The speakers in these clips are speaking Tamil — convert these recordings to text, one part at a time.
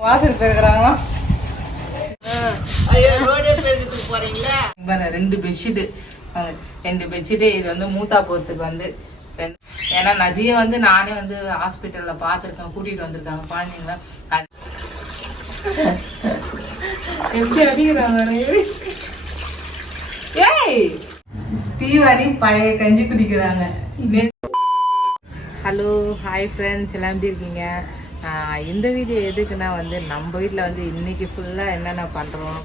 வாசல் பெருக்கிறாங்களா ஐயோ ரோடே பெருக்கிறதுக்கு போறீங்களா? பாரு ரெண்டு பெட்ஷீட்டு ரெண்டு பெட்ஷீட்டு இது வந்து மூத்தா போகிறதுக்கு வந்து ஏன்னா நதியை வந்து நானே வந்து ஹாஸ்பிட்டலில் பார்த்துருக்கேன் கூட்டிகிட்டு வந்திருக்காங்க குழந்தைங்கள. எப்படி அடிக்கிறாங்க. ஏய்! ஸ்டீவானி பழைய கஞ்சி குடிக்கிறாங்க. ஹலோ ஹாய் ஃப்ரெண்ட்ஸ் எல்லாம் எப்படி இருக்கீங்க? இந்த வீடியோ எதுக்குன்னா வந்து நம்ம வீட்டில் வந்து இன்னைக்கு ஃபுல்லாக என்னென்ன பண்ணுறோம்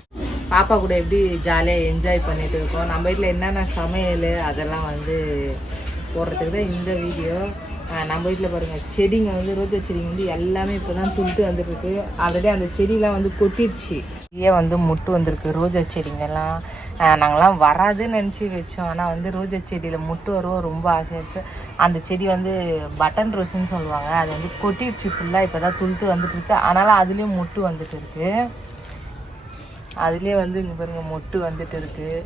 பாப்பா கூட எப்படி ஜாலியாக என்ஜாய் பண்ணிட்டு இருக்கோம்? நம்ம வீட்டில் என்னென்ன சமையல்? அதெல்லாம் வந்து போடுறதுக்கு தான் இந்த வீடியோ நம்ம வீட்டில் பாருங்கள் செடிங்க வந்து ரோஜா செடிங்க வந்து எல்லாமே இப்போ தான் துளுத்து வந்துருக்கு. ஆல்ரெடி அந்த செடியெலாம் வந்து கொட்டிடுச்சு. ஏன் வந்து முட்டு வந்திருக்கு ரோஜா செடிங்கெல்லாம். நாங்களாம் வராதுன்னு நினச்சி வச்சோம். ஆனால் வந்து ரோஜா செடியில் முட்டு வரும் ரொம்ப ஆசையாக இருக்குது அந்த செடி வந்து பட்டன் ரோஸ்ன்னு சொல்லுவாங்க. அது வந்து கொட்டிடுச்சு ஃபுல்லாக இப்போ தான் துளுத்து வந்துட்டுருக்கு. அதனால் ஆனாலும் அதுலேயும் முட்டு வந்துட்டு இருக்குது அதுலேயே வந்து இங்கே பாருங்கள் மொட்டு வந்துட்டு இருக்குது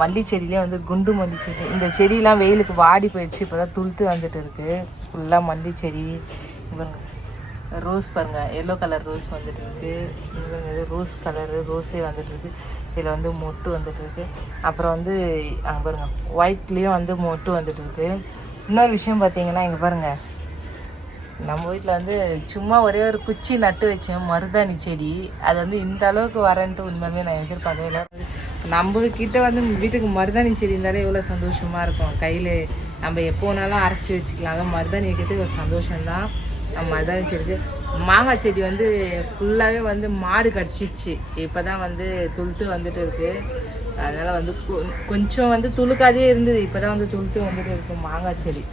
மல்லி செடியிலே வந்து குண்டு மல்லி செடி இந்த செடியெலாம் வெயிலுக்கு வாடி போயிடுச்சு இப்போ தான் துளுத்து வந்துட்டு இருக்கு. ஃபுல்லாக மல்லி செடி ரோஸ் பாருங்க எல்லோ கலர் ரோஸ் வந்துட்டு இருக்கு. இது ரோஸ் கலரு ரோஸே வந்துட்டு இருக்கு. இதில் வந்து மொட்டு வந்துட்டு இருக்கு. அப்புறம் வந்து அங்கே பாருங்க ஒயிட்லேயும் வந்து மொட்டு வந்துட்டு இருக்கு. இன்னொரு விஷயம் பார்த்தீங்கன்னா இங்கே பாருங்க. நம்ம வீட்டில் வந்து சும்மா ஒரே ஒரு குச்சி நட்டு வச்சேன் மருதாணி செடி. அது வந்து இந்த அளவுக்கு வரேன்ட்டு உண்மையுமே நான் எதிர்பார்க்கவே இல்லை. நம்ம கிட்ட வந்து வீட்டுக்கு மருதாணி செடி இருந்தாலே எவ்வளோ சந்தோஷமாக இருக்கும். கையில் நம்ம எப்போ வேணாலும் அரைச்சி வச்சுக்கலாம். அதான் மருதாணி வைக்கிறதுக்கு ஒரு சந்தோஷம்தான். நம்ம மருதாணி செடிக்கு மாங்காய் செடி வந்து ஃபுல்லாகவே வந்து மாடு கடிச்சிச்சு. இப்போ தான் வந்து துளுத்து வந்துட்டு இருக்கு. அதனால் வந்து கொ- கொஞ்சம் வந்து துளுக்காதே இருந்தது. இப்போ தான் வந்து துளுத்து வந்துட்டு இருக்குது மாங்காய் செடி.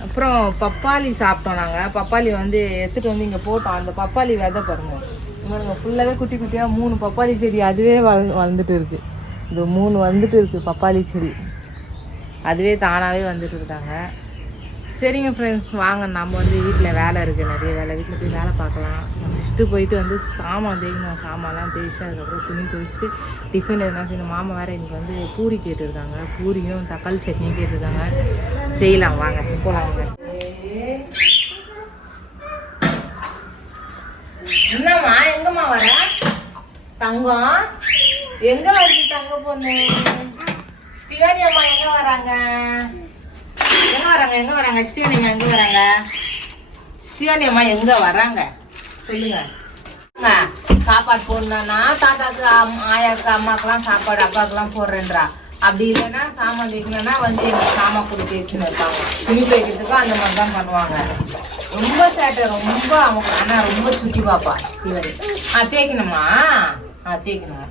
அப்புறம் பப்பாளி சாப்பிட்டோம் நாங்கள் பப்பாளி வந்து எடுத்துகிட்டு வந்து இங்கே போட்டோம். அந்த பப்பாளி விதை பாருங்க. இவனுங்க ஃபுல்லாகவே குட்டி குட்டியாக மூணு பப்பாளி செடி அதுவே வள வளர்ந்துட்டு இருக்கு. இந்த மூணு வந்துட்டு இருக்கு பப்பாளி செடி. அதுவே தானாகவே வந்துட்டு இருக்காங்க. சரிங்க ஃப்ரெண்ட்ஸ் வாங்க நம்ம வந்து வீட்டில் வேலை இருக்குது நிறைய வேலை. வீட்டில் போய் வேலை பார்க்கலாம். ஃபஸ்ட்டு போயிட்டு வந்து சாமான் தேய்க்கணும். சாமான்லாம் தேய்ச்சி அதுக்கப்புறம் துணி துவைச்சிட்டு டிஃபன் எதுனா செய்யணும். மாமா வேறு இன்றைக்கி வந்து பூரி கேட்டிருக்காங்க. பூரியும் தக்காளி சட்னியும் கேட்டிருக்காங்க. செய்யலாம் வாங்க போகலாம் வாங்க. என்னம்மா எங்கம்மா வர? தங்கம்? எங்க வருது தங்க பொண்ணு? ஸ்ரீவாணி அம்மா எங்க வராங்க? எங்க வராங்க எங்க வராங்க? ஸ்ரீவாணி அம்மா எங்க வராங்க? ஸ்ரீவாணி அம்மா எங்க வராங்க? சொல்லுங்க. சாப்பாடு போடணும்னா தாத்தாக்கு ஆயாவுக்கு ஆயாக்கு அம்மாக்கெல்லாம் சாப்பாடு அப்பாக்கெல்லாம் போடுறேன்றா. அப்படி இல்லைன்னா சாமான் வைக்கணும்னா வந்து எனக்கு சாமான் கொடுத்து வச்சுன்னு இருப்பாங்க. துணி துவைக்கிறதுக்கும் அந்த மாதிரி தான் பண்ணுவாங்க. ரொம்ப சேட்டை ரொம்ப அவங்க அண்ணா ரொம்ப சுற்றி பாப்பா சிவரி ஆ தேய்க்கணுமா? ஆ தேய்க்கணுமா?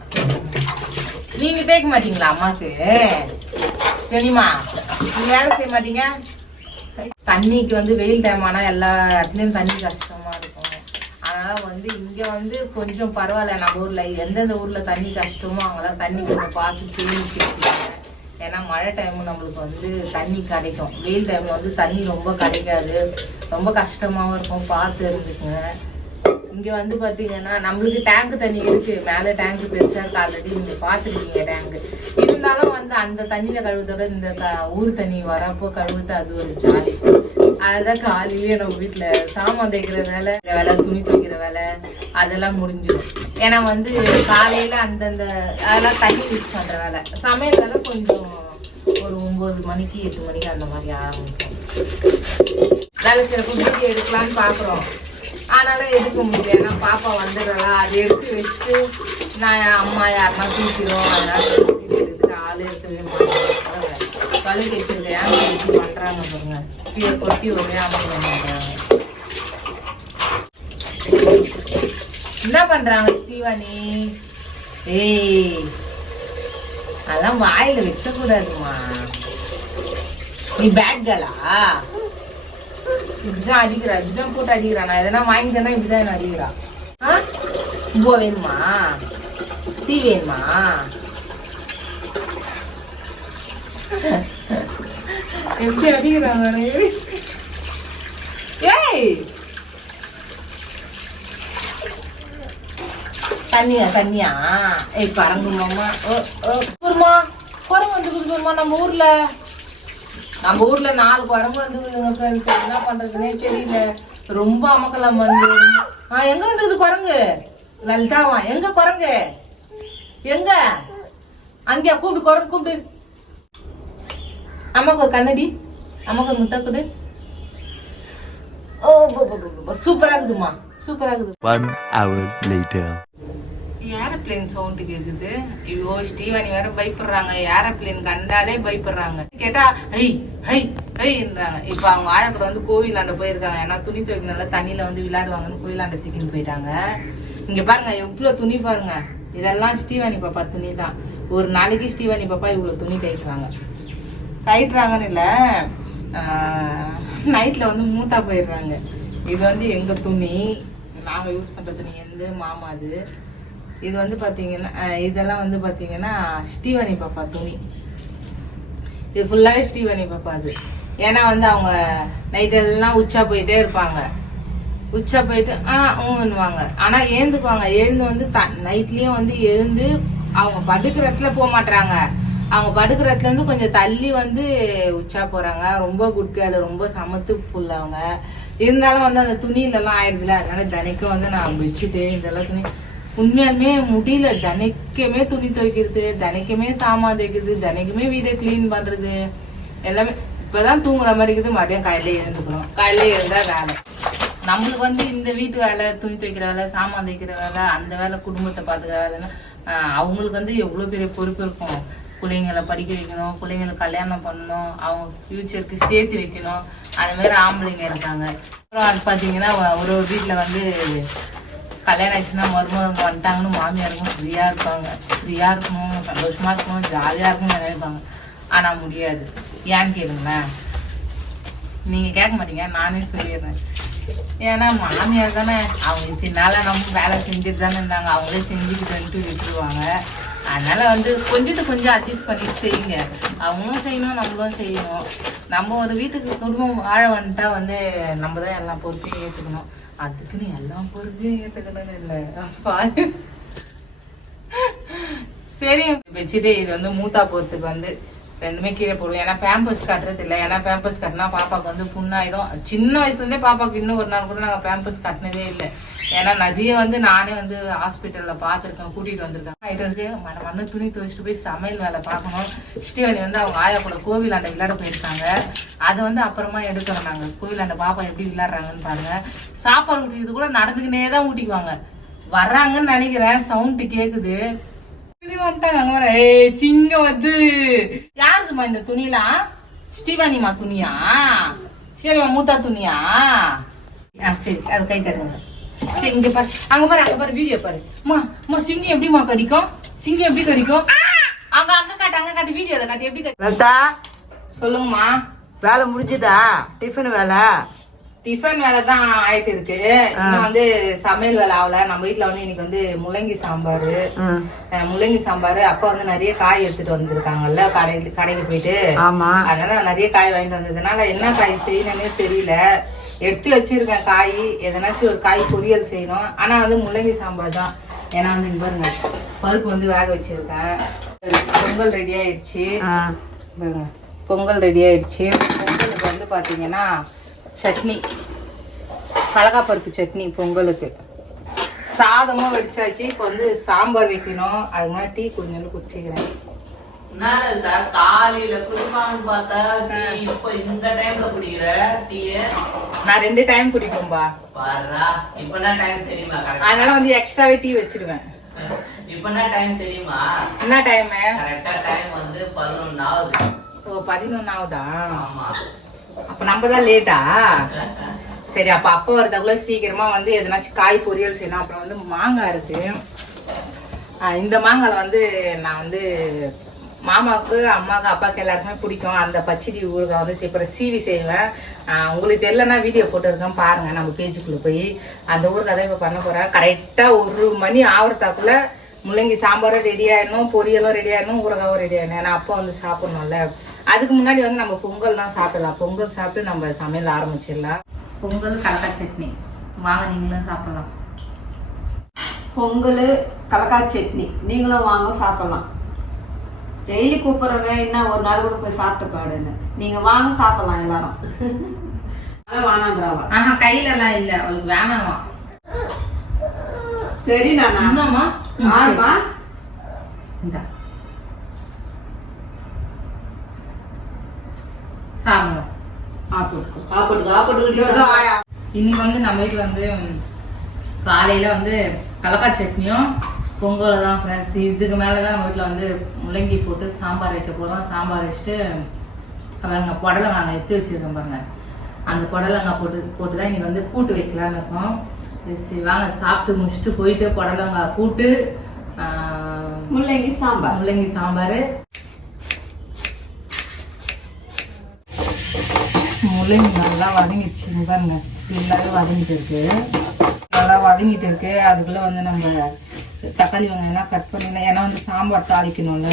நீங்க தேய்க்க மாட்டீங்களா அம்மாக்கு? சரிம்மா நீங்க வேலை செய்ய மாட்டீங்க? தண்ணிக்கு வந்து வெயில் டைம் ஆனால் எல்லா இடத்துலையும் தண்ணி கஷ்டமா இருக்கும். அதனால வந்து இங்க வந்து கொஞ்சம் பரவாயில்ல. நம்ம ஊர்ல எந்தெந்த ஊர்ல தண்ணி கஷ்டமோ அவங்கெல்லாம் தண்ணி கொஞ்சம் பார்த்து சேமிச்சு வச்சுருக்காங்க. ஏன்னா மழை டைம் நம்மளுக்கு வந்து தண்ணி கிடைக்கும். வெயில் டைம் வந்து தண்ணி ரொம்ப கிடைக்காது. ரொம்ப கஷ்டமாகவும் இருக்கும். பார்த்து இருந்துக்குங்க. இங்கே வந்து பார்த்தீங்கன்னா நம்மளுக்கு டேங்க் தண்ணி இருக்குது மேலே டேங்க் பெருசாக இருக்குது ஆல்ரெடி நீங்கள் பார்த்துருக்கீங்க டேங்க் இருந்தாலும் வந்து அந்த தண்ணியில கழுவுறதோட இந்த க- ஊர் தண்ணி வரப்போ கழுவுறது அது ஒரு ஜாலி. அதுதான் காலையிலேயே நம்ம வீட்டில் சாமான் தேய்க்கிற வேலை இந்த வேலை துணி துவைக்கிற வேலை அதெல்லாம் முடிஞ்சிடும் ஏன்னா வந்து காலையில் அந்தந்த அதெல்லாம் தண்ணி யூஸ் பண்ணுற வேலை. சமையல் வேலை கொஞ்சம் ஒரு ஒம்பது மணிக்கு எட்டு மணிக்கு அந்த மாதிரி ஆரம்பிக்கும். வேலை சில வீடியோ எடுக்கலாம்னு பார்க்குறோம் ஆனாலும் எடுக்க முடியல? ஏன்னா பாப்பா வந்துடுறா. அதை எடுத்து வச்சுட்டு நான் அம்மா யாருன்னா தூக்கிறோம் அதனால வீடியோ எடுத்துட்டு ஆள் எடுக்கவே மாட்டேன். கழுகு வச்சுருக்க ஏன் வச்சு பண்ணுறாங்க பாருங்க. கீழே கொட்டி ஒரே அமர்ந்து பண்ணுறாங்க என்ன பண்ணுறாங்க ஸ்ரீவாணி ஏய் அதெல்லாம் வாயில் வெட்டக்கூடாதுமா. நீ பேட் கேலா இப்படிதான் அடிக்கிறா இப்படிதான் போட்டு அடிக்கிறா. நான் எதனா வாங்கிட்டேனா இப்படிதான் என்ன அடிக்கிறா. ஆ? பூ வேணுமா? டீ வேணுமா? எப்படி அடிக்கிறாங்க ஏய் தண்ணியா தண்ணியா? ஏய் பரங்குமாமா ஓ ஓ. குருமா குரங்கு வந்துக்குது குருமா நம்ம ஊர்ல. நம்ம ஊர்ல நாலு குரங்கு வந்துக்குதுங்க ஃப்ரெண்ட்ஸ் என்ன பண்றதுன்னே தெரியல. ரொம்ப அமக்கலாம் வந்து. ஆ எங்க வந்துக்குது குரங்கு? லலிதாவா? எங்க குரங்கு? எங்க? அங்கே கூப்பிடு குரங்கு கூப்பிடு. அம்மாக்கு ஒரு கண்ணடி. அம்மாக்கு ஒரு முத்தா கொடு ஓ சூப்பரா இருக்குதுமா சூப்பரா இருக்குது One hour later. Aeroplane sound கேக்குது. ஐயோ ஸ்டீவானி வேற பயப்படுறாங்க. ஏரோப்ளேன் கண்டாலே பயப்படுறாங்க. கேட்டா ஹை ஹை ஹைன்றாங்க இப்ப அவங்க ஆயா கூட வந்து கோவிலாண்ட போயிருக்காங்க. ஏன்னா துணி துவைக்கனால தண்ணியில வந்து விளையாடுவாங்கன்னு கோவிலாண்ட தூக்கின்னு போயிட்டாங்க. இங்க பாருங்க எவ்வளவு துணி பாருங்க. இதெல்லாம் ஸ்டீவானி பாப்பா துணி தான். ஒரு நாளைக்கு ஸ்டீவானி பாப்பா இவ்வளவு துணி கயிட்டுறாங்க கயிட்டுறாங்கன்னு இல்லை. நைட்டில் வந்து மூத்தா போயிடுறாங்க. இது வந்து எங்கள் துணி? நாங்கள் யூஸ் பண்ணுற துணி எந்த மாமா அது? இது வந்து பார்த்தீங்கன்னா இதெல்லாம் வந்து பார்த்தீங்கன்னா ஸ்டீவனி பாப்பா துணி. இது ஃபுல்லாகவே ஸ்டீவனி பாப்பா அது. ஏன்னா வந்து அவங்க நைட்டெல்லாம் உச்சா போயிட்டே இருப்பாங்க. உச்சா போயிட்டு ஆ ஊன்னுவாங்க. ஆனால் எழுந்துக்குவாங்க எழுந்து வந்து நைட்லயும் வந்து எழுந்து அவங்க படுக்கிற இடத்துல போக மாட்டுறாங்க அவங்க படுக்கிற இருந்து கொஞ்சம் தள்ளி வந்து உச்சா போறாங்க. ரொம்ப குட் கேர்ள் ரொம்ப சமத்து புள்ள அவங்க. இருந்தாலும் வந்து அந்த துணியிலலாம் எல்லாம் ஆயிடுதுல. அதனால தினைக்கும் வந்து நான் வச்சுட்டேன் இதெல்லாம் துணி. உண்மையாலுமே முடியல. தினைக்குமே துணி துவைக்கிறது தினைக்குமே சாமான் தைக்கிறது தினைக்குமே வீடை க்ளீன் பண்றது. எல்லாமே இப்பதான் தூங்குற மாதிரி இருக்குது. மறுபடியும் காலையில எழுந்துக்கணும் காலையில எழுந்தா வேலை. நம்மளுக்கு வந்து இந்த வீட்டு வேலை துணி துவைக்கிற வேலை சாமான் தைக்கிற வேலை அந்த வேலை குடும்பத்தை பார்த்துக்கிற வேலைன்னா அவங்களுக்கு வந்து எவ்வளோ பெரிய பொறுப்பு இருக்கும். பிள்ளைங்களை படிக்க வைக்கணும் பிள்ளைங்களுக்கு கல்யாணம் பண்ணணும் அவங்க ஃப்யூச்சருக்கு சேர்த்து வைக்கணும். அது மாதிரி ஆம்பளைங்க இருக்காங்க. அப்புறம் அது பார்த்தீங்கன்னா ஒரு ஒரு வீட்டில் வந்து கல்யாணம் ஆச்சுன்னா மருமகங்க வந்துட்டாங்கன்னு மாமியாருக்கும் ஃப்ரீயாக இருப்பாங்க. ஃப்ரீயாக இருக்கணும் சந்தோஷமாக இருக்கணும் ஜாலியாக இருக்கணும்னு நினைப்பாங்க. ஆனால் முடியாது. ஏன்னு கேளுங்களேன். நீங்கள் கேட்க மாட்டீங்க நானே சொல்லிடுறேன். ஏன்னா மாமியார் தானே அவங்க பின்னால நம்ம வேலை செஞ்சுட்டு தானே இருந்தாங்க. அவங்களே செஞ்சுக்கிட்டு விட்டுருவாங்க. அதனால வந்து கொஞ்சத்துக்கு கொஞ்சம் அட்ஜஸ்ட் பண்ணி செய்யுங்க. அவங்களும் செய்யணும் நம்மளும் செய்யணும். நம்ம ஒரு வீட்டுக்கு குடும்பம் வாழ வந்துட்டா வந்து நம்ம தான் எல்லா பொறுப்பையும் ஏற்றுக்கணும் அதுக்குன்னு எல்லா பொறுப்பையும் ஏற்றுக்கணும்னு இல்லை. பாரு. சரிங்க வச்சுட்டு இது வந்து மூத்தா போறதுக்கு வந்து ரெண்டுமே கீழே போடுவோம். ஏன்னா பேம்பர்ஸ் கட்டுறது இல்லை. ஏன்னா பேம்பர்ஸ் கட்டினா பாப்பாவுக்கு வந்து புண்ணாயிடும். சின்ன வயசுலேருந்தே பாப்பாவுக்கு இன்னும் ஒரு நாள் கூட நாங்கள் பேம்பர்ஸ் கட்டினதே இல்லை. ஏன்னா நதியை வந்து நானே வந்து ஹாஸ்பிட்டலில் பார்த்துருக்கேன் கூட்டிகிட்டு வந்திருக்கேன். ஆகிட்டு வந்து மன மண்ணு துணி துவைச்சிட்டு போய் சமையல் வேலை பார்க்கணும். ஸ்ரீவனி வந்து அவங்க ஆயா கூட கோவிலாண்ட விளையாட போயிருக்காங்க. அதை வந்து அப்புறமா எடுக்கிறோம் நாங்கள் கோவிலாண்ட பாப்பா எப்படி விளையாடுறாங்கன்னு பாருங்க. சாப்பாடு ஊட்டிக்கிறது கூட நடந்துக்கினே தான் ஊட்டிக்குவாங்க. வர்றாங்கன்னு நினைக்கிறேன். சவுண்டு கேட்குது சிங்கம் வந்து யாருக்குமா இந்த துணிலாம் ஸ்ரீவானிமா துணியா? ஸ்ரீவானிமா மூத்தா துணியா? சரி அது கை தருங்க சரி இங்க பாரு. அங்க பாரு அங்க பாரு வீடியோ பாரு. அம்மா அம்மா சிங்கம் எப்படிமா கடிக்கும்? சிங்கம் எப்படி கடிக்கும்? அங்க அங்க காட்டு அங்க காட்டு வீடியோல காட்டு எப்படி கடி சொல்லுங்கம்மா. வேலை முடிஞ்சுதா? டிஃபன் வேலை? டிஃபன் வேலை தான் ஆயிட்டு இருக்கு. இன்னும் வந்து சமையல் வேலை ஆகல. நம்ம வீட்ல வந்து இன்னைக்கு வந்து முள்ளங்கி சாம்பார் முள்ளங்கி சாம்பார். அப்பா வந்து நிறைய காய் எடுத்துட்டு வந்திருக்காங்கல்ல கடைக்கு கடைக்கு போயிட்டு. அதனால நிறைய காய் வாங்கிட்டு வந்ததுனால என்ன காய் செய்யணும்னே தெரியல. எடுத்து வச்சிருக்கேன் காய். எதனாச்சும் ஒரு காய் பொரியல் செய்யணும். ஆனா வந்து முள்ளங்கி சாம்பார் தான். ஏன்னா வந்து பாருங்க பருப்பு வந்து வேக வச்சிருக்கேன். பொங்கல் ரெடி ஆயிடுச்சு. பாருங்க பொங்கல் ரெடி ஆயிடுச்சு. பொங்கலுக்கு வந்து பாத்தீங்கன்னா சட்னி. பருப்பு சட்னி பொங்கலுக்கு சாதமும் வெடிச்சாச்சு இப்போ வந்து சாம்பார் வைக்கணும். அது மாதிரி டீ கொஞ்சோண்டு குடிச்சிக்கிறேன். நான் ரெண்டு டைம் குடிப்போம்பா அதனால வந்து எக்ஸ்ட்ராவே டீ வச்சிடுவேன் இப்பனா டைம் தெரியுமா? என்ன டைம் ஓ பதினொன்னாவதா? ஆமா. அப்ப நம்ம தான் லேட்டா சரி அப்ப அப்பா வரதுக்குள்ள சீக்கிரமா வந்து எதனாச்சும் காய் பொரியல் செய்யணும். அப்புறம் வந்து மாங்காய் இருக்கு. இந்த மாங்காய் வந்து நான் வந்து மாமாவுக்கு அம்மாவுக்கு அப்பாவுக்கு எல்லாருக்குமே பிடிக்கும். அந்த பச்சடி ஊறுகாய் வந்து செய்ப்பற சீவி செய்வேன். உங்களுக்கு தெரியலன்னா வீடியோ போட்டுருக்கேன். பாருங்க நம்ம பேஜுக்குள்ளே போய். அந்த ஊறுகாய் தான் இப்போ பண்ண போகிறேன் கரெக்டாக ஒரு மணி ஆவறதாக்குள்ள முள்ளங்கி சாம்பாரும் ரெடி ஆயிடணும் பொரியலும் ரெடி ஆயிடணும் ஊறுகாவும் ரெடி ஆயிடணும். ஏன்னா அப்பா வந்து சாப்பிட்ணும்ல. அதுக்கு முன்னாடி வந்து நம்ம பொங்கல்லாம் சாப்பிடலாம். பொங்கல் சாப்பிட்டு நம்ம சமையல் ஆரம்பிச்சிடலாம். பொங்கல் கடக்காய் சட்னி. வாங்க நீங்களும் சாப்பிடலாம். பொங்கல் கலக்காய் சட்னி. நீங்களும் வாங்க சாப்பிடலாம். டெய்லி கூப்பிட்றவன் என்ன ஒரு நாள் கூட போய் சாப்பிட்டு பாடுன்னு. நீங்கள் வாங்க சாப்பிடலாம் எல்லாரும். அதான் வானான்றாவா ஆஹா கையில எல்லாம் இல்ல. அவளுக்கு வேணாமா? சரி நானா. ஆமா. இந்தா. சாப்பிடுங்க இன்னைக்கு வந்து நம்ம வீட்டில் வந்து காலையில வந்து கலக்காய் சட்னியும் பொங்கல் தான் ஃப்ரெண்ட்ஸ் இதுக்கு மேலே தான் நம்ம வீட்டில் வந்து முள்ளங்கி போட்டு சாம்பார் வைக்க போகிறோம் சாம்பார் வச்சுட்டு பாருங்க புடலங்காய் எடுத்து வச்சிருக்கேன் பாருங்க. அந்த புடலங்காய் போட்டு போட்டு தான் இன்னைக்கு வந்து கூட்டு வைக்கலாம்னு இருக்கோம். சரி, வாங்க சாப்பிட்டு முடிச்சுட்டு போயிட்டு புடலங்காய் கூட்டு முள்ளங்கி சாம்பார். முள்ளங்கி சாம்பார். முள்ளங்கி நல்லா வதங்கிடுச்சு. பாருங்க. நல்லாவே வதங்கிட்டு இருக்கு நல்லா வதங்கிட்டு இருக்கு அதுக்குள்ளே வந்து நம்ம தக்காளி வெங்காயம்லாம் கட் பண்ணிடலாம் ஏன்னா வந்து சாம்பார் தாளிக்கணும்ல.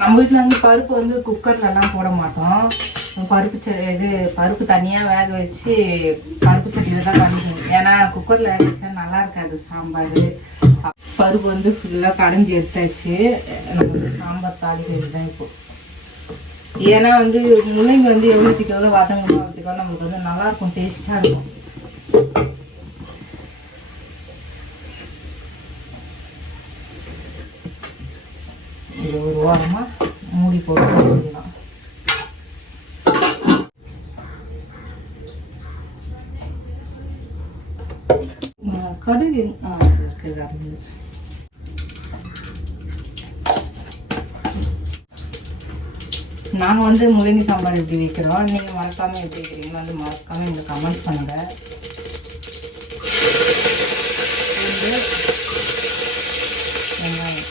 நம்ம வீட்டில் வந்து பருப்பு வந்து குக்கர்லலாம் போட மாட்டோம். பருப்பு செ இது பருப்பு தனியாக வேக வச்சு பருப்பு சட்டியில் தான் பண்ணிக்கணும் ஏன்னா குக்கரில் வேக வச்சா நல்லா இருக்காது சாம்பார். பருப்பு வந்து ஃபுல்லாக கடைஞ்சி எடுத்தாச்சு. நம்ம வந்து சாம்பார் தாளிக்கிறது தான் இப்போது ஏன்னா வந்து முள்ளங்கி வந்து எவ்வளோத்துக்கு எவ்வளோ வதங்கணும் நம்மளுக்கு வந்து நல்லாயிருக்கும் டேஸ்ட்டாக இருக்கும். இது ஒரு வாரமாக மூடி போட்டு வச்சுக்கலாம். கடுகு ஆ இருக்கு, நாங்கள் வந்து முள்ளங்கி சாம்பார் எப்படி வைக்கிறோம்? நீங்கள் மறக்காமல் எப்படி வைக்கிறீங்கன்னு வந்து மறக்காமல் இந்த கமெண்ட் பண்ணுங்கள் வெங்காயம். வெங்காயம்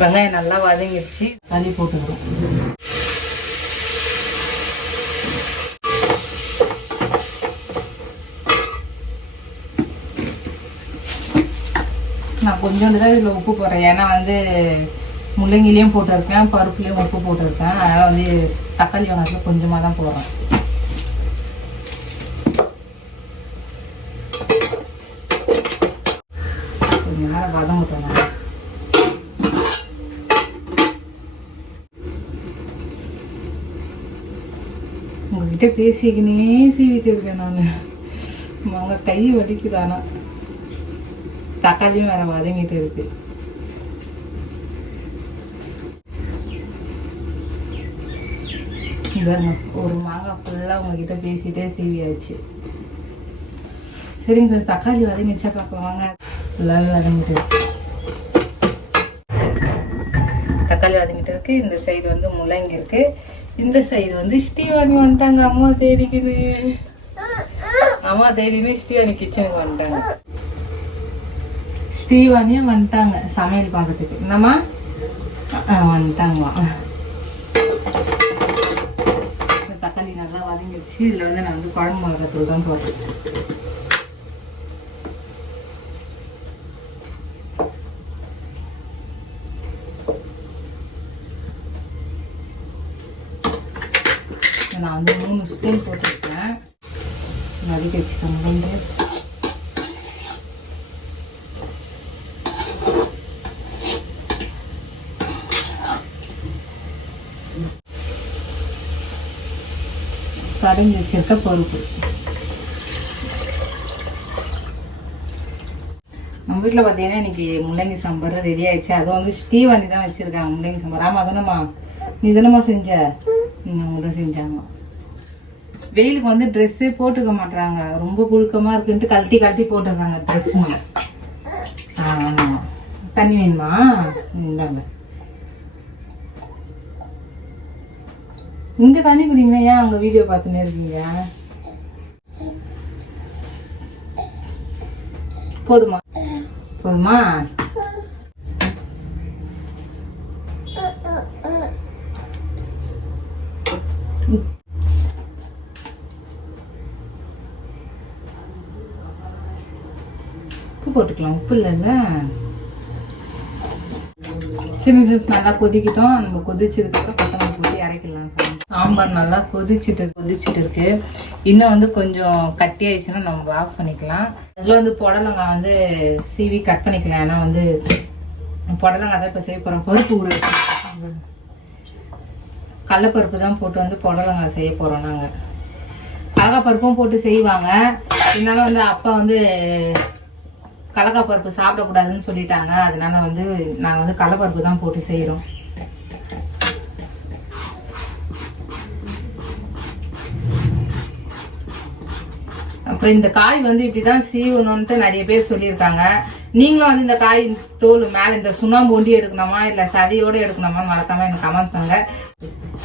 வெங்காயம் நல்லா வதங்கிடுச்சு தள்ளி போட்டுக்கிறோம். கொஞ்சோண்டு தான் இதில் உப்பு போடுறேன். ஏன்னா வந்து முள்ளங்கிலையும் போட்டிருக்கேன் பருப்புலேயும் உப்பு போட்டிருக்கேன் அதனால் வந்து தக்காளி வெங்காயத்தில் கொஞ்சமாக தான் போடுறேன். கொஞ்ச நேரம் வதம் நல்லா. உங்ககிட்ட பேசிக்கினே சீவிட்டு இருக்கேன் நான். அவங்க கை வலிக்குதானா தக்காளியும் வேற வதங்கிட்டு இருக்கு. ஒரு மாங்காய் ஃபுல்லாக உங்ககிட்ட பேசிட்டே சீவியாச்சு சரிங்க சார் தக்காளி வதங்கிச்சா பார்க்க வாங்க. ஃபுல்லாகவே வதங்கிட்டு இருக்கு. தக்காளி வதங்கிட்டு இருக்கு. இந்த சைடு வந்து முள்ளங்கி இருக்கு. இந்த சைடு வந்து ஸ்ரீவாணி வந்துட்டாங்க அம்மா தேடிக்குன்னு. அம்மா தேடினு ஸ்ரீவாணி கிச்சனுக்கு வந்துட்டாங்க. ஸ்ரீவாணியும் வந்துட்டாங்க சமையல் பார்க்கறதுக்கு என்னம்மா? வந்துட்டாங்கம்மா. தக்காளி நல்லா வதங்கிடுச்சு. இதில் வந்து நான் வந்து குழம்பு மிளகாத்தூள் தான் போடுறேன். நான் வந்து மூணு ஸ்பூன் போட்டிருக்கேன். நறுக்கி வச்சுக்கோங்க. கடைஞ்சி வச்சிருக்க பருப்பு நம்ம வீட்டில் பார்த்தீங்கன்னா இன்னைக்கு முள்ளங்கி சாம்பார் ரெடி ஆயிடுச்சு. அதுவும் வந்து ஸ்டீவனி தான் வச்சுருக்காங்க முள்ளங்கி சாம்பார். ஆமாம் தானம்மா நீ தானம்மா செஞ்ச? அவங்க தான் செஞ்சாங்க. வெயிலுக்கு வந்து ட்ரெஸ்ஸே போட்டுக்க மாட்றாங்க. ரொம்ப புழுக்கமாக இருக்குன்ட்டு கழட்டி கழட்டி போட்டுடுறாங்க ட்ரெஸ்ஸுங்க ஆ ஆமாம் தண்ணி வேணுமா? இந்தாங்க. இங்க தண்ணி குடிங்க. ஏன் அங்க வீடியோ பார்த்துன்னே இருக்கீங்க? போதுமா? போதுமா? உப்பு போட்டுக்கலாம். உப்பு இல்லைல்ல? சரி நல்லா கொதிக்கிட்டோம். நம்ம கொதிச்சதுக்கப்புறம் கொத்தமல்லி போட்டு இறக்கிடலாம் சாம்பார் நல்லா கொதிச்சுட்டு கொதிச்சுட்டு இருக்கு. இன்னும் வந்து கொஞ்சம் கட்டி ஆயிடுச்சுன்னா நம்ம ஆஃப் பண்ணிக்கலாம். அதில் வந்து புடலங்காய் வந்து சீவி கட் பண்ணிக்கலாம். ஏன்னா வந்து புடலங்காய் தான் இப்போ செய்ய போகிறோம் பருப்பு ஊற கடலப்பருப்பு தான் போட்டு வந்து புடலங்காய் செய்ய போகிறோம் நாங்கள் கடலப்பருப்பும் போட்டு செய்வாங்க. இருந்தாலும் வந்து அப்பா வந்து கடலக்காய் பருப்பு சாப்பிடக்கூடாதுன்னு சொல்லிட்டாங்க. அதனால வந்து நாங்கள் வந்து கடலப்பருப்பு தான் போட்டு செய்கிறோம் அப்புறம் இந்த காய் வந்து இப்படிதான் சீவணும்ட்டு நிறைய பேர் சொல்லியிருக்காங்க. நீங்களும் வந்து இந்த காய் தோல் மேல இந்த சுண்ணாம்பு ஒண்டி எடுக்கணுமா இல்ல சதையோட எடுக்கணுமா மறக்காம எனக்கு கமெண்ட் பண்ணுங்க.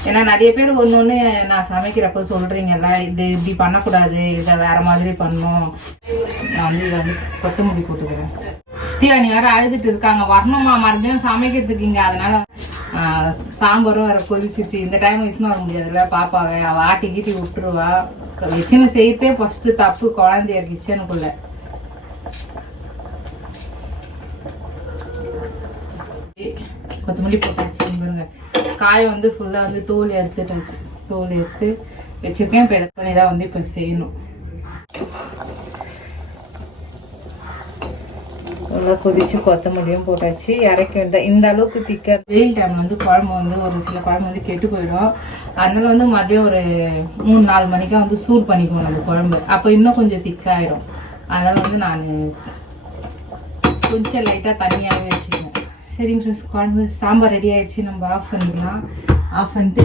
ஏன்னா நிறைய பேர் ஒன்று ஒண்ணு நான் சமைக்கிறப்ப சொல்றீங்கல்ல இது இப்படி பண்ணக்கூடாது இதை வேற மாதிரி பண்ணும். நான் வந்து இதை வந்து கொத்தமல்லி போட்டுக்கிறேன். ஸ்ரீவாணி வேற அழுதுட்டு இருக்காங்க. வரணுமா மறுபடியும் சமைக்கிறதுக்கு இங்க? அதனால சாம்பாரும் வேற கொதிச்சிச்சு இந்த டைம் இட்டுன்னு வர முடியாதுல்ல பாப்பாவை. அவ ஆட்டி கீட்டி விட்டுருவா. கிச்சனை செய்யத்தே ஃபஸ்ட்டு தப்பு குழந்தைய கிச்சனுக்குள்ள கொத்தமல்லி போட்டாச்சு பாருங்க. காய் வந்து ஃபுல்லா வந்து தோல் எடுத்துட்டாச்சு. தோல் எடுத்து வச்சிருக்கேன். இப்போ இதை பண்ணி தான் வந்து இப்போ செய்யணும். நல்லா கொதிச்சு கொத்தமல்லியும் போட்டாச்சு. இறக்கி வந்தால் இந்த அளவுக்கு திக்க வெயில் டைம் வந்து குழம்பு வந்து ஒரு சில குழம்பு வந்து கெட்டு போயிடும். அதனால வந்து மறுபடியும் ஒரு மூணு நாலு மணிக்கா வந்து சூட் பண்ணிக்குவோம் நம்ம குழம்பு. அப்போ இன்னும் கொஞ்சம் திக்காயிடும் அதனால வந்து நான் கொஞ்சம் லைட்டாக தண்ணியாகவே வச்சுக்குவேன். சரிங்க ஃப்ரெண்ட்ஸ் குழம்பு சாம்பார் ரெடி ஆயிடுச்சு. நம்ம ஆஃப் பண்ணிக்கலாம். ஆஃப் பண்ணிட்டு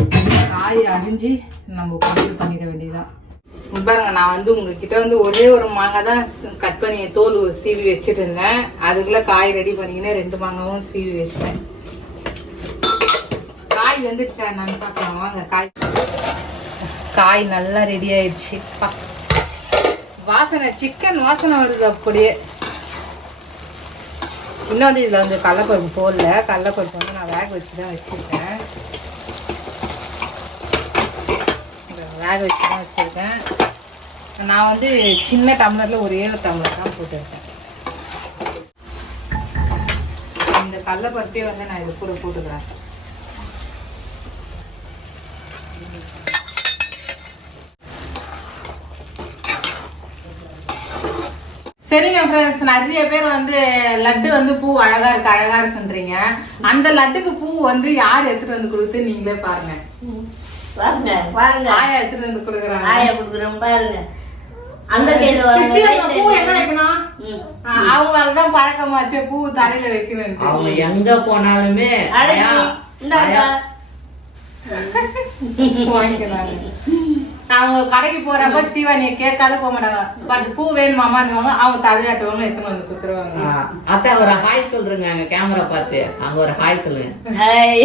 காய் அரிஞ்சு நம்ம பொரியல் பண்ணிட வேண்டியதுதான். பாருங்க நான் வந்து உங்ககிட்ட வந்து ஒரே ஒரு மாங்காய் தான் கட் பண்ணி தோல் சீவி வச்சுட்டு இருந்தேன் அதுக்குள்ள காய் ரெடி பண்ணிக்கினே ரெண்டு மாங்காவும் சீவி வச்சுட்டேன். காய் வந்துடுச்சா என்னன்னு பார்க்கலாம் வாங்க காய். காய் நல்லா ரெடி ஆயிடுச்சு. வாசனை சிக்கன் வாசனை வருது அப்படியே. இன்னும் வந்து இதில் வந்து கடலப்பருப்பு போடல. கடலப்பருப்பு வந்து நான் வேக வச்சு தான் வச்சுருக்கேன். வேக வச்சு தான் வச்சுருக்கேன். நான் வந்து சின்ன டம்ளரில் ஒரு ஏழு டம்ளர் தான் போட்டிருக்கேன். இந்த கடலப்பருப்பே வந்து நான் இது கூட போட்டுக்கிறேன். சரிங்க ஃப்ரெண்ட்ஸ் நிறைய பேர் வந்து லட்டு வந்து பூ அழகா இருக்கு அழகா இருக்குன்றீங்க. அந்த லட்டுக்கு பூ வந்து யார் எடுத்துட்டு வந்து கொடுத்து நீங்களே பாருங்க. வாங்க வாங்க ஆயா எடுத்துட்டு வந்து கொடுக்குறாங்க. ஆயா கொடுக்குறோம் பாருங்க. அந்த கையில பூ எங்க வைக்கணும். அவங்களால தான் பழக்கமாச்சு. பூ தலையில வைக்கணும் அவங்க எங்க போனாலுமே வாங்கிக்கிறாங்க அவங்க கடைக்கு போறப்ப ஸ்ரீவாணியை கேட்காத போக மாட்டாங்க பட் பூ வேணுமாமான்னு அவங்க தலையாட்டுவாங்க எத்தனை வந்து குத்துருவாங்க அத்தை ஒரு ஹாய் சொல்றேங்க அங்க கேமரா பார்த்து. அங்க ஒரு ஹாய் சொல்லுங்க. ஹாய்.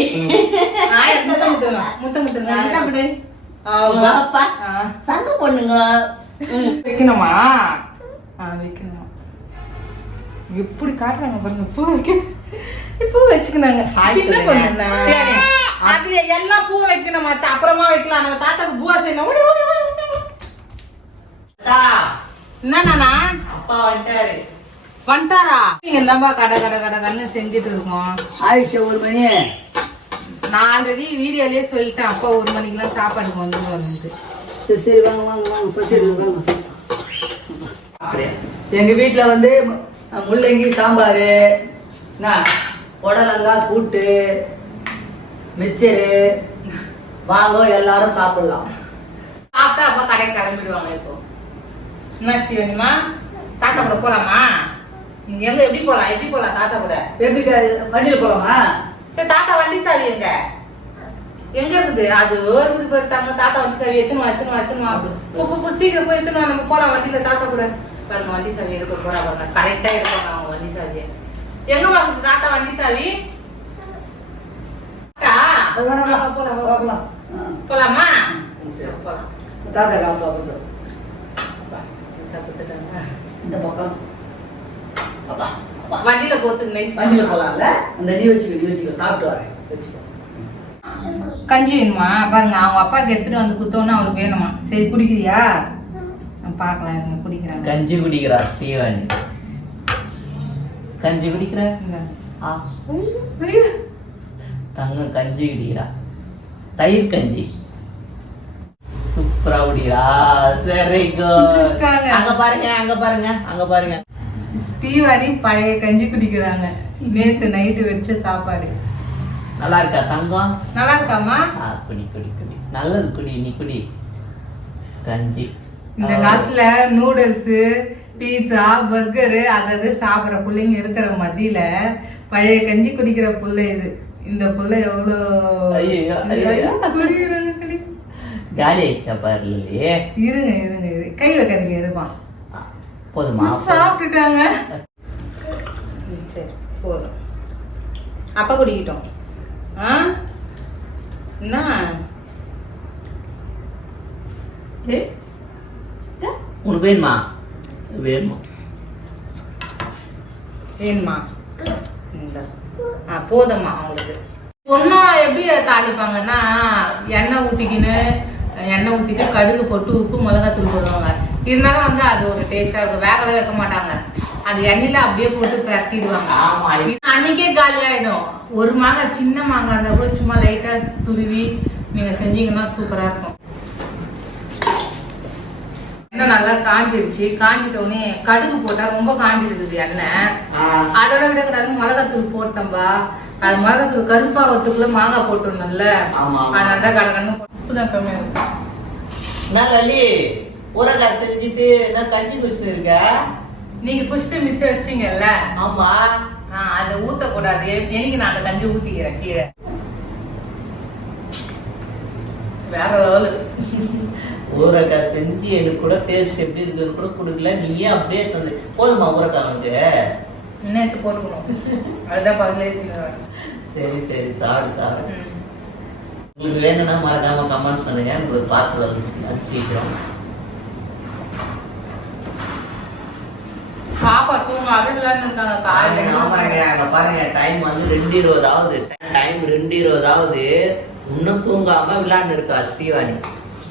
ஆயா முத்தம் முத்துங்க முத்தம் முத்துங்க என்ன அப்படி? ஆ. தங்க பொண்ணுங்க. ம். வைக்கணுமா? வைக்கணுமா? எப்படி காட்டுறாங்க பாருங்க பூ வைக்க பூ வச்சுக்கினாங்க. சின்ன சொல்லுங்க. அது எல்லாம் பூ வைக்கணும்? மத்த அப்புறமா வைக்கலாம். நம்ம தாத்தாக்கு பூவா செய்யணும். என்னண்ணா அப்பா வந்துட்டாரு. வந்துட்டாரா? நீங்க இந்தாம்பா கடை கடை கடை கண்ணு செஞ்சுட்டு இருக்கோம். ஆயிடுச்சு ஒரு மணி நான் ஆல்ரெடி வீடியோலயே சொல்லிட்டேன். அப்பா ஒரு மணிக்கெல்லாம் சாப்பாடுக்கு வந்துருவாங்க சரி சரி வாங்க வாங்க வாங்க. பசி எடுங்க, வாங்க எங்க வீட்ல வந்து முள்ளங்கி சாம்பார் என்ன புடலங்காய் கூட்டு மிச்சரு. வாங்க எல்லாரும் சாப்பிடலாம். சாப்பிட்டா அப்பா கடைக்கு கிளம்பிடுவாங்க இப்போ. என்ன ஸ்ரீவனிமா தாத்தா கூட போலாமா? நீங்க எங்க? எப்படி போலாம்? எப்படி போலாம் தாத்தா கூட? எப்படி வண்டியில போலாமா? சரி தாத்தா வண்டி சாவி எங்க? எங்க இருக்குது? அது இருக்குது பாரு தாங்க தாத்தா வண்டி சாவி. எத்தனை வா எத்தனை வா எத்தனை வா. போ, போ, போ, சீக்கிரம் போய் எத்தனை வா. நம்ம போலாம் வண்டியில தாத்தா கூட. பாருங்க வண்டி சாவி எடுக்க போறா பாருங்க. கரெக்டா எடுப்பாங்க அவங்க வண்டி சாவியை. எங்க பாக்குது தாத்தா வண்டி சாவி? போலாம். போலாமா சரி. போலாம் தாத்தா காப்பா. இந்த பக்கம். வண்டியில போறதுக்கு நைஸ் வண்டியில போலாம்ல அந்த நீ வச்சுக்க நீ வச்சுக்க சாப்பிட்டு வரேன் வச்சுக்கோ கஞ்சி வேணுமா பாருங்க அவங்க அப்பாக்கு எடுத்துட்டு வந்து குத்தோன்னு அவருக்கு வேணுமா சரி குடிக்கிறியா நான் பார்க்கலாம் இருங்க குடிக்கிறாங்க கஞ்சி குடிக்கிறா ஸ்ரீவாணி கஞ்சி குடிக்கிற. தங்கம் கஞ்சி குடிக்கிறா. தயிர் கஞ்சி. சூப்பரா குடிக்கிறா. சரி. அங்க பாருங்க அங்க பாருங்க அங்க பாருங்க. ஸ்டீவானி பழைய கஞ்சி குடிக்கிறாங்க. நேத்து நைட்டு வச்ச சாப்பாடு. நல்லா இருக்கா தங்கம்? நல்லா இருக்காமா குடி குடி குடி. நல்லது குடி நீ குடி. கஞ்சி. இந்த காலத்துல நூடுல்ஸ் பீட்சா பர்கரு அதாவது சாப்பிட்ற பிள்ளைங்க இருக்கிற மத்தியில பழைய கஞ்சி குடிக்கிற புள்ள இது. இந்த புள்ள எவ்வளோ. காலி ஆயிடுச்சா பாரு இருங்க இருங்க இரு கை வைக்காதீங்க இருப்பான் போதுமா? சாப்பிட்டுட்டாங்க. சரி போதும். அப்பா குடிக்கிட்டோம். ஆ? என்ன? ஏ, உனக்கு வேணுமா? வேணுமா? வேணுமா? இந்த. போதும்மா அவங்களுக்கு. ஒன்றா எப்படி தாளிப்பாங்கன்னா எண்ணெய் ஊற்றிக்கின்னு எண்ணெய் ஊற்றிட்டு கடுகு போட்டு உப்பு மிளகாத்தூள் போடுவாங்க. இருந்தாலும் வந்து அது ஒரு டேஸ்டாக இருக்கும். வேகவே வைக்க மாட்டாங்க. அது எண்ணெயில் அப்படியே போட்டு பரட்டிடுவாங்க. அன்னைக்கே காலி ஆயிடும். ஒரு மாங்காய் சின்ன மாங்காய் இருந்தால் கூட சும்மா லைட்டாக துருவி நீங்கள் செஞ்சீங்கன்னா சூப்பராக இருக்கும். எண்ணெய் நல்லா காஞ்சிடுச்சு காஞ்சிட்ட உடனே கடுகு போட்டால் ரொம்ப காஞ்சிருக்குது எண்ணெய். அதோட விட கூடாது மிளகாத்தூள் போட்டோம்பா. அது மிளகாத்தூள் கருப்பாவத்துக்குள்ள மாங்காய் ஆமா. அதனால தான் கடகடன்னு உப்பு தான் கம்மியா இருக்கும் என்ன கள்ளி ஊரகாய் செஞ்சுட்டு என்ன கஞ்சி குடிச்சுட்டு இருக்க? நீங்க குஷ்டு மிச்சம் வச்சீங்கல்ல? ஆமா. அதை ஊத்தக்கூடாது எனக்கு நான் அந்த கஞ்சி ஊத்திக்கிறேன் கீழே. வேற லெவலு. ஊரக்காய் செஞ்சு எனக்கு கூட டேஸ்ட் எப்படி இருக்குன்னு கூட கொடுக்கல. நீயே அப்படியே தந்து போதுமா ஊரக்காய் உனக்கு எடுத்து போட்டுக்கணும். அதுதான் பதிலே சரி சரி சாப்பிடு சாப்பிடு உங்களுக்கு வேணும்னா மறக்காம கமெண்ட் பண்ணுங்க. உங்களுக்கு பார்சல் அனுப்பிக்கிறோம் பாப்பா தூங்க அதுலான்னு இருக்காங்க. ஆமாங்க காலையில அங்க பாருங்க டைம் வந்து ரெண்டு இருபது ஆகுது டைம் ரெண்டு இருபது ஆகுது இன்னும் தூங்காம விளையாண்டு இருக்கா ஸ்ரீவாணி.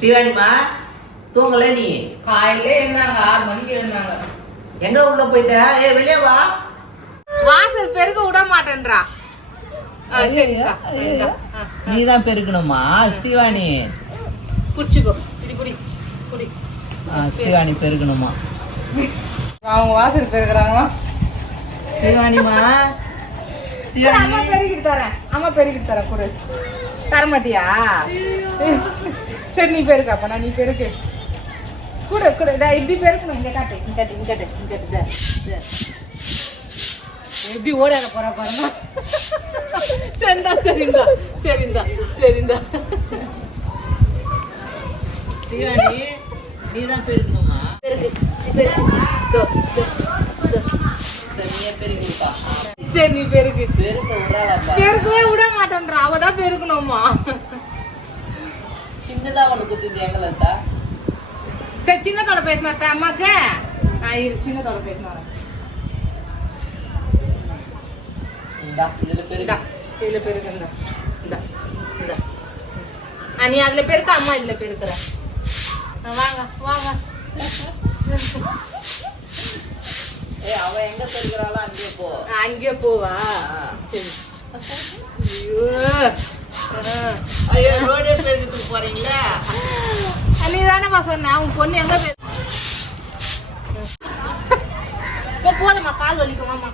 ஸ்ரீவாணிமா தூங்கல நீ? காலையில இருந்தாங்க ஆறு மணிக்கு இருந்தாங்க எங்க உள்ள போயிட்ட? ஏ வெளியே வா. வாசல் பெருக்க விட மாட்டேன்றா. நீ தான் பெருக்கணுமா? ஸ்ரீவாணி. புடிச்சுக்கோ. இது குடி குடி ஸ்ரீவாணி பெருக்கணுமா? அவங்க வாசல் பெருக்குறாங்களா? ஸ்ரீவாணிமா. அம்மா பெருக்கிட்டு தரேன். அம்மா பெருக்கிட்டு தரேன் கொடு. தர மாட்டியா சரி நீ பெருக்கு அப்ப நான் நீ பெருக்கு. கூட கூட இதா இப்படி பெருக்கணும் இங்க காட்டு. இங்க காட்டு இங்க காட்டு இங்க காட்டு. எப்படி ஓடாத போற பாருங்க. சரிந்தா சரிந்தா சரிந்தா சரிந்தா. ஸ்ரீவாணி நீ தான் பெருக்கணுமா? சரி நீ பெருக்கு. பெருக்க விட மாட்டேன்றா அவ தான் பெருக்கணுமா? குத்துது எங்களா சரி சின்ன தொலை பேசினாட்ட அம்மாக்கு ஆ இரு சின்ன தொலை பேசினாரன் இந்தா இதுல இந்தா பெருக்க இதுல பெருக்குறா இந்தா இந்தா நீ அதுல பெருக்க அம்மா இதுல பெருக்குற வாங்க வாங்க ஏ அவ எங்க பெருக்கிறாளோ அங்கேயே போ ஆ, அங்கேயே போவா. சரி ஐயோ. ஐயோ ரோடே பெருக்கிறதுக்கு போறீங்களா? நீ தானேப்பா சொன்ன உன் பொண்ணு எங்க போய் போதும்மா கால் வலிக்குமாம்மா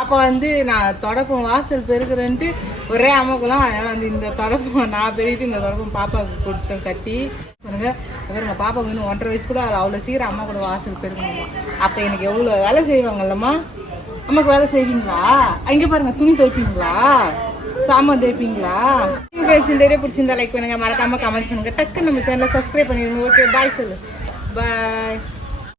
அப்போ வந்து நான் தொடப்பம் வாசல் பெருக்கிறேன்ட்டு ஒரே அம்மாக்கெல்லாம் வந்து இந்த தொடப்பம் நான் பெருகிட்டு இந்த தொடப்பம் பாப்பாவுக்கு கொடுத்தேன் கட்டி. பாருங்க அப்புறம் பாப்பாவுக்கு இன்னும் ஒன்றரை வயசு கூட அது அவ்வளோ சீக்கிரம் அம்மா கூட வாசல் பெருக்கணும்மா. அப்போ எனக்கு எவ்வளோ வேலை செய்வாங்கல்லம்மா? அம்மாக்கு வேலை செய்வீங்களா? அங்கே பாருங்க துணி துவைப்பீங்களா? சாமான் தேய்ப்பீங்களா ஃப்ரெண்ட்ஸ் இந்த வீடியோ பிடிச்சிருந்தா லைக் பண்ணுங்க. மறக்காம கமெண்ட் பண்ணுங்க. டக்கு நம்ம சேனலை சப்ஸ்கிரைப் பண்ணிடுங்க. ஓகே பாய் சொல்லு. பாய்